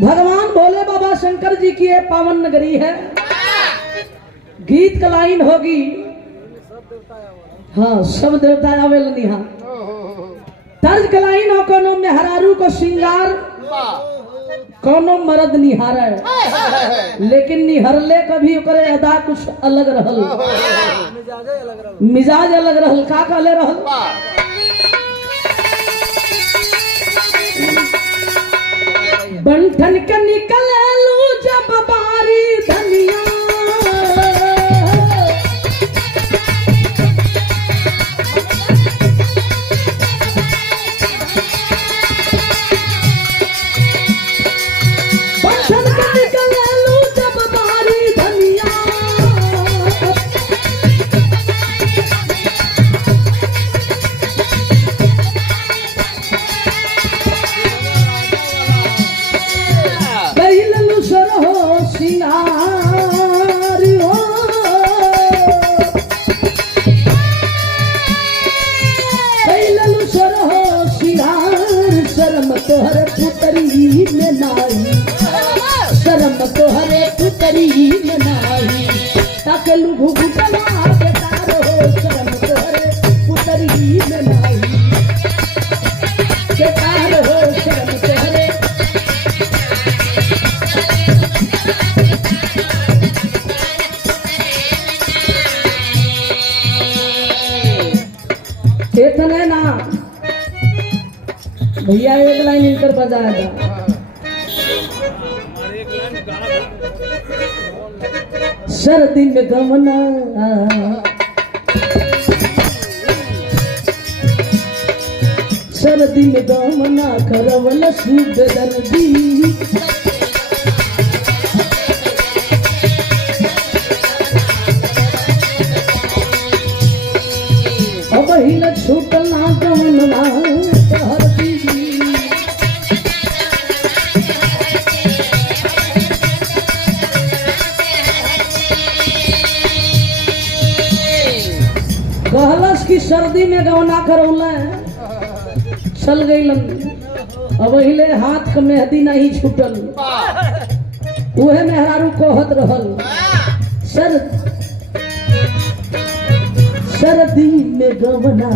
भगवान भोले बाबा शंकर जी की ये पावन नगरी है। गीत का लाइन होगी, हाँ सब देवता आवे लनिहा। तर्ज का लाइन हो, कोनो मेहरारू को श्रृंगार कोनो मर्द निहारे, लेकिन निहरले कभी ओकरे अदा कुछ अलग रहल, मिजाज अलग रहल। का कहले रहल? बंठन के निकलू जब बारी धनिया, बंठन के निकलू जब बारी धनिया, तोहरे पुतरी में नाही, शर्म तोहरे पुतरी में नाही, ताकलू घुघुटला के तारो, शर्म तोहरे पुतरी में नाही, के तारो शर्म तोहरे। इतने ना भैया, एक लाइन इनकर बजाएगा। सर्दी में गमना, सर्दी में गमना करवल सूद दर्दी, अब ही न छूटना गमना हरदी। कहलस की सर्दी में गवना करौला चल गई, अब हिले हाथ के मेहंदी नहीं छूटल, उहे मेहरारू कहत रहल, सर्दी में गवना,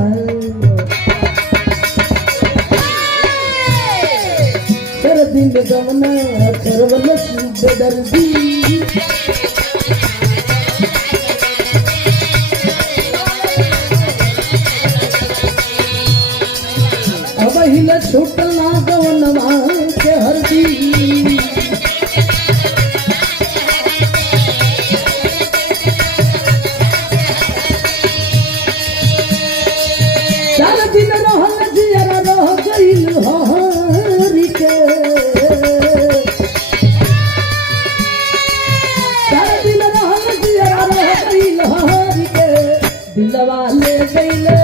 सर्दी में गवना करवल सूद दर्दी, हिल छूटना गवनवा के हरदी। चार दिन रहल जियरा रह गइल हरी के, चार दिन रहल जियरा रह गइल हरी के, दिलवा ले गइले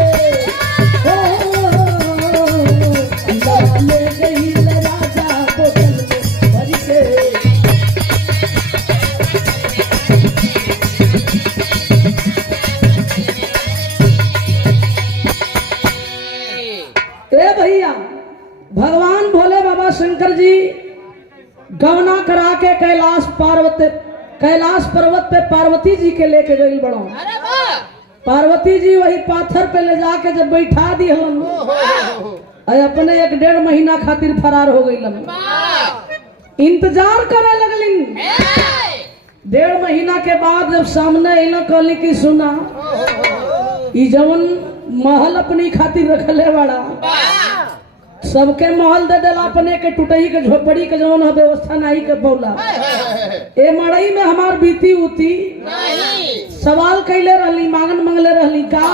भगवान भोले बाबा शंकर जी गवना करा के कैलाश पर्वत पे पार्वती जी के लेके गई बड़ो। पार्वती जी वही पाथर पे ले जाके जब बैठा दी हम, अपने 1.5 महीना खातिर फरार हो गई। इंतजार करे लगलिन। 1.5 महीना के बाद जब सामने अल, कहली कि सुना, ई जवन महल अपनी खातिर रखले बड़ा, सबके महल दे देला, अपने के टूटही के झोपड़ी के जवन व्यवस्था नहीं के पौला। ए मड़ई में हमार बीती उती नहीं। सवाल कैले रहली, मांगन मंगले रहली का,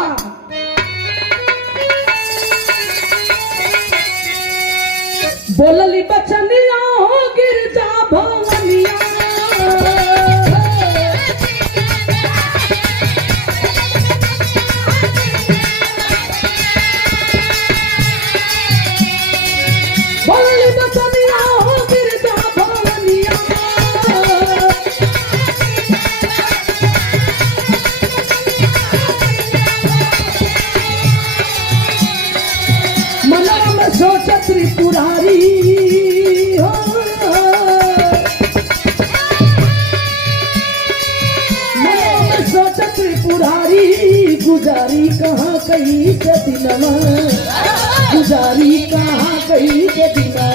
बोलली बचनिया हो गिरजा भवनिया, बोलली बचनिया हो गिरजा भवनिया, मनवा में सोच त्रिपुरारी हो, गुजारी कहाँ कहीं के दिनवा, गुजारी कहाँ कहीं के दिनवा,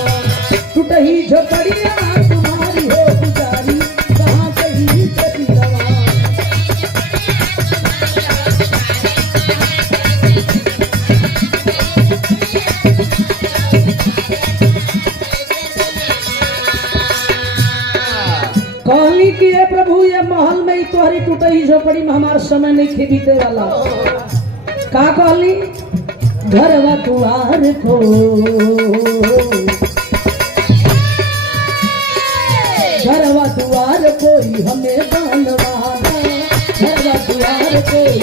टूटही झोपड़िया तुम्हारी हो गुजारी कहाँ कहीं के दिनवा। कहली कि हे प्रभु ये महल में ही तोहरी टूटही झोपड़ी में हमारा समय नहीं खे बीते वाला। का कहली घरवा दुआर को, घरवा दुआर कोई हमें बनवाना, घरवा दुआर कोई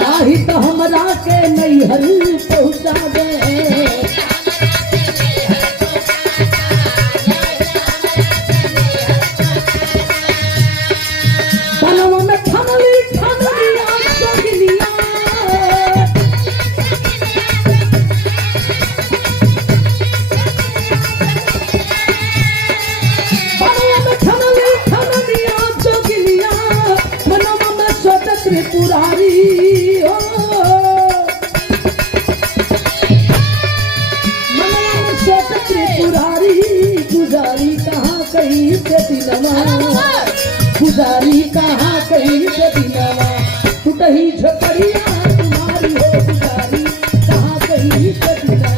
नाही तो हमरा के नैहर पहुँचा दे। बनवा में ठनली ठनलिया जोगिनिया, बनवा में ठनली ठनलिया जोगिनिया, बनवा में सोचत त्रिपुरारी हो, मनवा में सोचत त्रिपुरारी गुजारी कहाँ कहीं के दिनवा, गुजारी कहाँ कहीं के दिनवा, टूटही झोपड़िया तुम्हारी हो गुजारी कहाँ कहीं के दिनवा।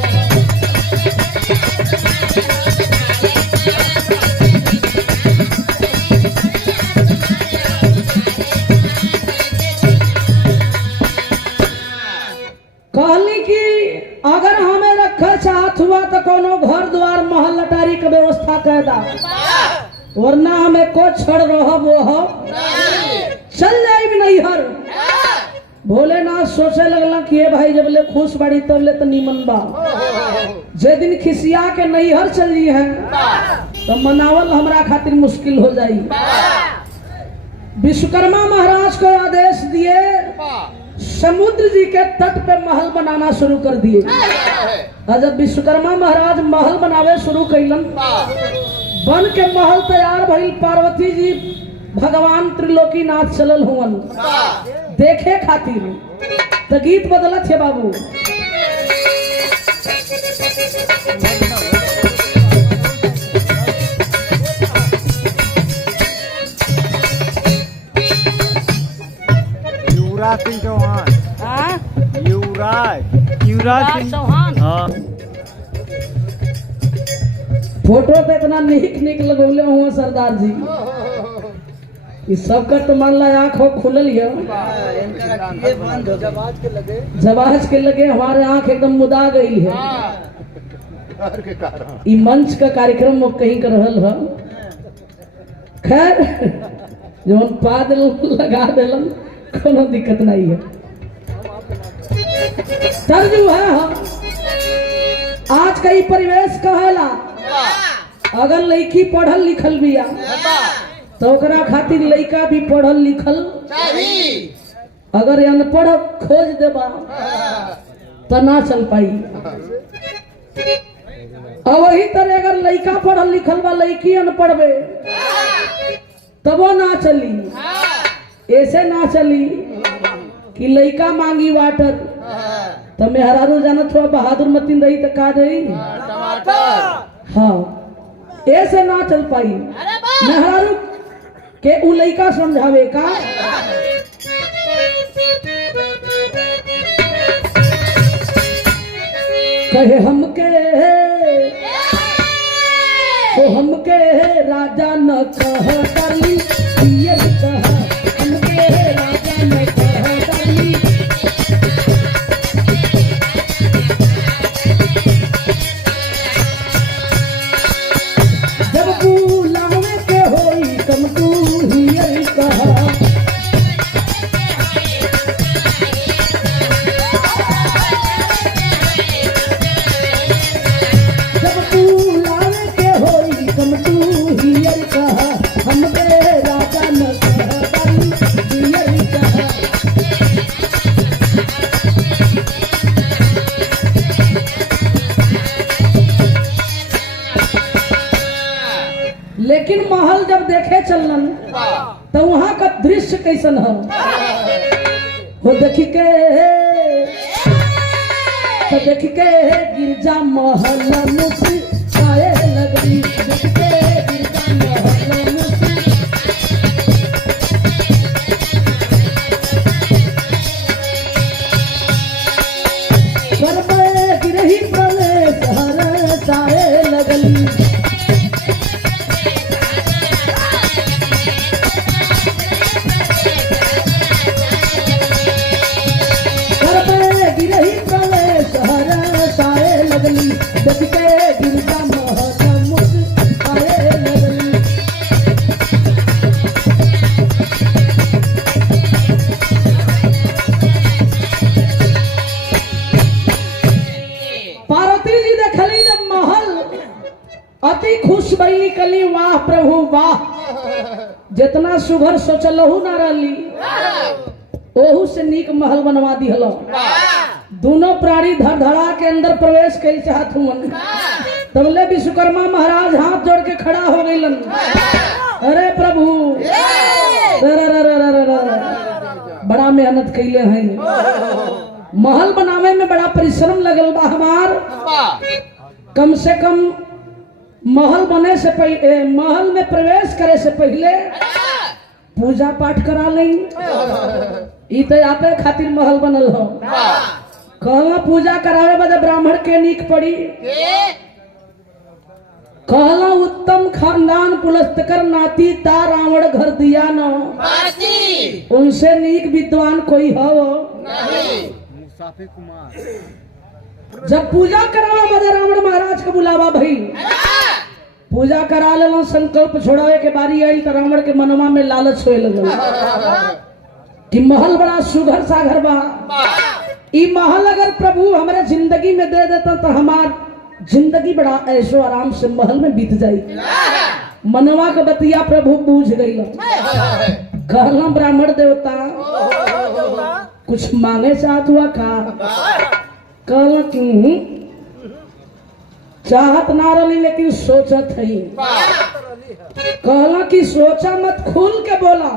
कहली कि अगर हमें रखे चाहत हुआ तो कोनो घर द्वार महल लटारी के व्यवस्था कर दा, वरना हमें को छड़ रह वो चल जाए भी नहीं हर। भोलेनाथ सोचे लगला कि ये भाई जब ले खुश बाड़ी तब ले तो नीमन बा, जे दिन खिसिया के नैहर चली है तो मनावल हमरा खातिर मुश्किल हो जाई। विश्वकर्मा महाराज को आदेश दिए, समुद्र जी के तट पे महल बनाना शुरू कर दिए। और जब विश्वकर्मा महाराज महल बनावे शुरू कैलन, बन के महल तैयार भइल, पार्वती जी भगवान त्रिलोकीनाथ चलल हुवन देखे खातिर। तो गीत बदलत है बाबू। युवराज सिंह चौहान, युवराज सिंह चौहान। हाँ, फोटो तो इतना निक लगौले हुआ सरदार जी कि सबका तो मान ला आँख हो खुलल है, जवाज के लगे हमारे आँख एकदम मुदा गई है। ई मंच का कार्यक्रम वो कहीं कर रहल है। खैर जो पा दिल लगा दिलन कोनो दिक्कत नहीं है। तर्जु है हम आज का ही परिवेश कहेला, अगर लड़की पढ़ल लिखल बिया तो ओकरा खातिर लड़का भी पढ़ल लिखल चाहिए। अगर अनपढ़ खोज देबा तो ना चल पाई। और वही तरह अगर लड़का पढ़ल लिखल बा लड़की अनपढ़ बे तबो ना चली। ऐसे ना चली कि लड़का मांगी वाटर तो मेहरारू जानत हुआ बहादुर मतीन रही तो का दई हाँ, ऐसे ना चल पाई। मेहरारू के उ लड़का समझावे का कहे हमके तो हमके राजा न कह डाली, ये कह हमके राजा न कह डाली। जब बुलावे के होई कम तू ही ये कहा, जब बुलावे के होई कम तू ही ये कहा, हमके राजा न लेकिन महल जब देखे चलन तो वहां का दृश्य कैसन है वो देखी के तो देखी के गिरजा महल मुस्काए लगली देख के गिरजा महल मुस्काए गिरही प्रवेश हरसाए लगली देख के गिरजा महल मुस्काए लगली पार्वती जी देखली जब महल अति खुश भइली कली वाह प्रभु वाह जितना सुघर सोचलहु ना रहली ओहू से नीक महल बनवा दिहल दोनों प्राणी धड़धड़ा के अंदर प्रवेश कर चाहत हुन तबले विश्वकर्मा महाराज हाथ जोड़ के खड़ा हो गईलन अरे प्रभु बड़ा मेहनत कैले हैं महल बनावे में बड़ा परिश्रम लगल बा हमार कम से कम महल बने से पहले महल में प्रवेश करे से पहले पूजा पाठ करा लें ई तो आपे खातिर महल बनल हो कहला पूजा करावे बदे ब्राह्मण के नीक पड़ी कहला उत्तम खानदान पुलस्तकर नाती ता रावण घर दिया न उनसे नीक विद्वान कोई हो मुसाफिर कुमार जब पूजा करावा बदे रावण महाराज को बुलावा भई पूजा करा लेलो संकल्प छोड़ावे के बारी आई तो रावण के मनवा में लालच होए लगल कि महल बड़ा सुघर सागर बा ई महल अगर प्रभु हमारे जिंदगी में दे देता तो हमार जिंदगी बड़ा ऐशो आराम से महल में बीत जाई मनवा के बतिया प्रभु बूझ गई कहला ब्राह्मण देवता कुछ मांगे चाहत हुआ का कहला कि चाहत ना रही लेकिन सोचत है कहला कि सोचा मत खुल के बोला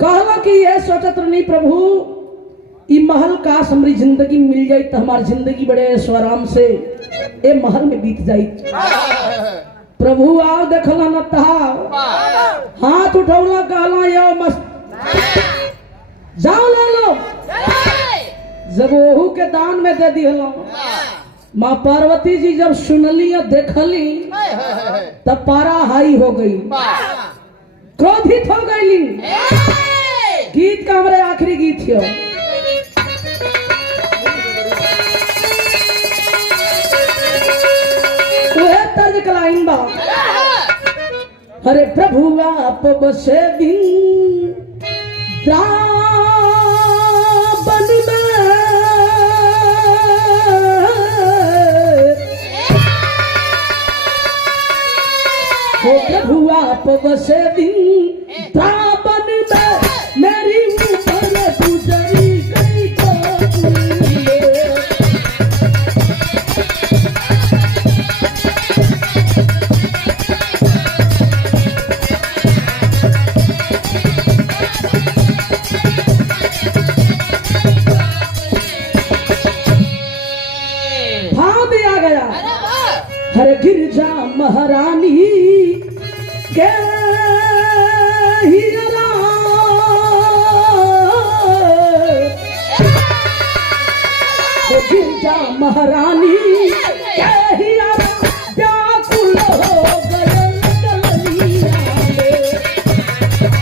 कहला कि यह सोचत नहीं प्रभु ई महल का हमारी जिंदगी मिल जाई तो हमारी जिंदगी बड़े ऐश्वर्याम से ए महल में बीत जाई प्रभु आओ देखला न तहा हाथ उठौला कहला यो मस्त जाओ ले लो जब ओहू के दान में दे दिहला माँ पार्वती जी जब सुनली और देखली तब पारा हाई हो गई क्रोधित हो गई गीत का हमारे आखिरी गीत है तर्ज कलाइन बा अरे प्रभु आप बसे बिन बन में हो प्रभु आप बसे बिन बन में मेरी ऊपर गुजरी गई हरे गिरजा महारानी के हीरा गिरजा महारानी के हीरा व्याकुल हो गयल गलिया में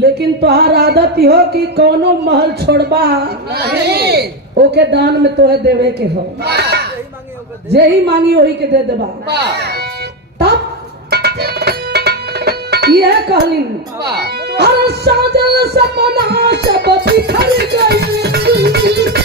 लेकिन तुहार आदत हो कि कोनो महल छोड़बा ओके दान में तोहे देवे के हो जे ही मांगी वही के दे देबा तब यह कहली अरे साजल सपना सब बिखर गई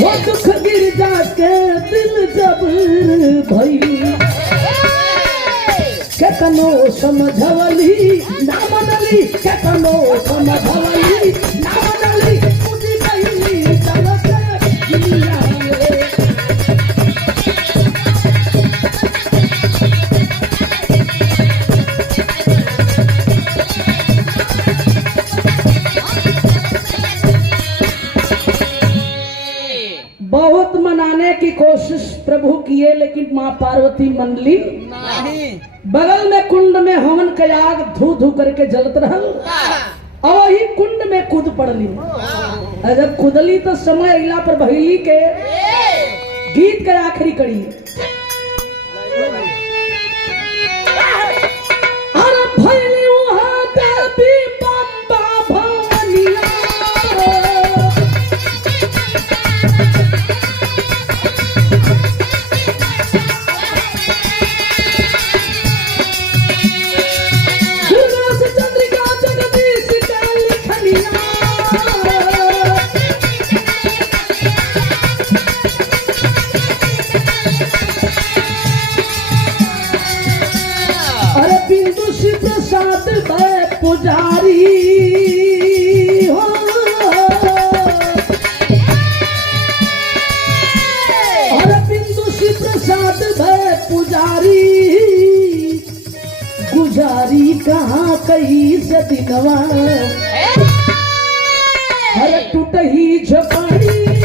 वो दुख गिर जाके दिल जब भई केतनो समझवली ना मनली केतनो समझवली ना मनली मुझी कहली चलते दुनिया में बहुत मनाने की कोशिश प्रभु किए लेकिन माँ पार्वती मन ली नहीं। बगल में कुंड में हवन के आग धू धू करके जलत रहल और वही कुंड में कूद पड़ली। अगर कूदली तो समय अइला पर बहेली के गीत के आखिरी कड़ी अरे भैली वहाँ देवी बम्बा भवनिया पुजारी हो और बिंदु श्री प्रसाद भय पुजारी गुजारी कहाँ कहीं से दिनवा हर टूट ही झपाड़ी